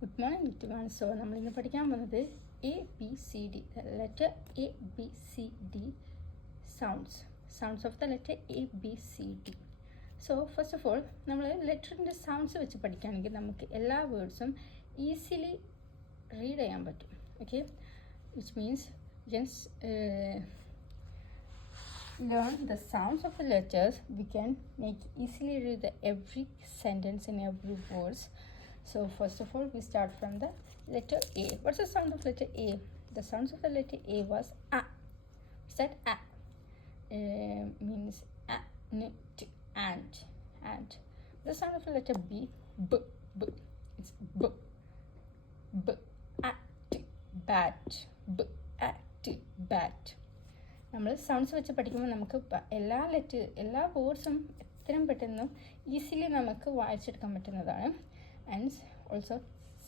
Good morning, little ones. So, we will study A, B, C, D. The letter A, B, C, D sounds. Sounds of the letter A, B, C, D. So, first of all, we will letter in the sounds which we will all words easily read. Okay? Which means just learn the sounds of the letters. We can make easily read every sentence in every words. So first of all, we start from the letter A. What's the sound of letter A? The sounds of the letter A was A. Is that A? Means A, N, T, and. The sound of the letter B, B, B. It's B, B, A, T, bat. B, A, T, bat. നമ്മൾ sounds വെച്ച് പഠിക്കുമ്പോൾ നമുക്ക് എല്ലാ വേർഡ്സും എത്രയും പെട്ടെന്ന് ഈസിലി നമുക്ക് വായിച്ചെടുക്കാൻ പറ്റുന്നതാണ്. ആൻഡ് ഓൾസോ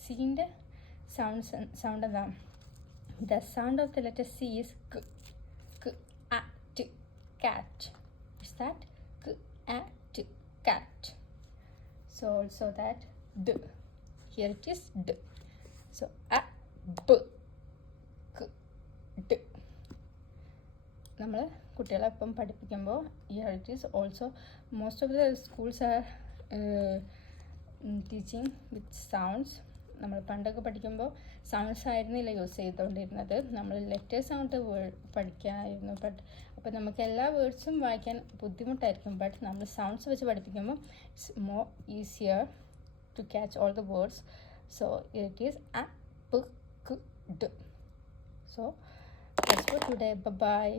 സീൻ്റെ സൗണ്ട് എന്താ? The sound of the letter C is ക, ക, ആ, ട്, കാറ്റ്. ഇസ് ദാറ്റ് ക, ആ, ട്, cat. So also that the. Here it is the. So അ, ബ, ക, ട്. നമ്മൾ കുട്ടികളെ ഇപ്പം പഠിപ്പിക്കുമ്പോൾ it is also most of the schools are teaching with sounds. നമ്മൾ പണ്ടൊക്കെ പഠിക്കുമ്പോൾ സൗണ്ട്സ് ആയിരുന്നില്ല യൂസ് ചെയ്തുകൊണ്ടിരുന്നത്, നമ്മൾ ലെറ്റർ സൗണ്ട് പഠിക്കാമായിരുന്നു. അപ്പോൾ നമുക്ക് എല്ലാ വേർഡ്സും വായിക്കാൻ ബുദ്ധിമുട്ടായിരിക്കും. ബട്ട് നമ്മൾ സൗണ്ട്സ് വെച്ച് പഠിപ്പിക്കുമ്പോൾ it's more easier to catch all the words. So it is അ, പ്, ക, ഡ്. So that's for today. Bye bye.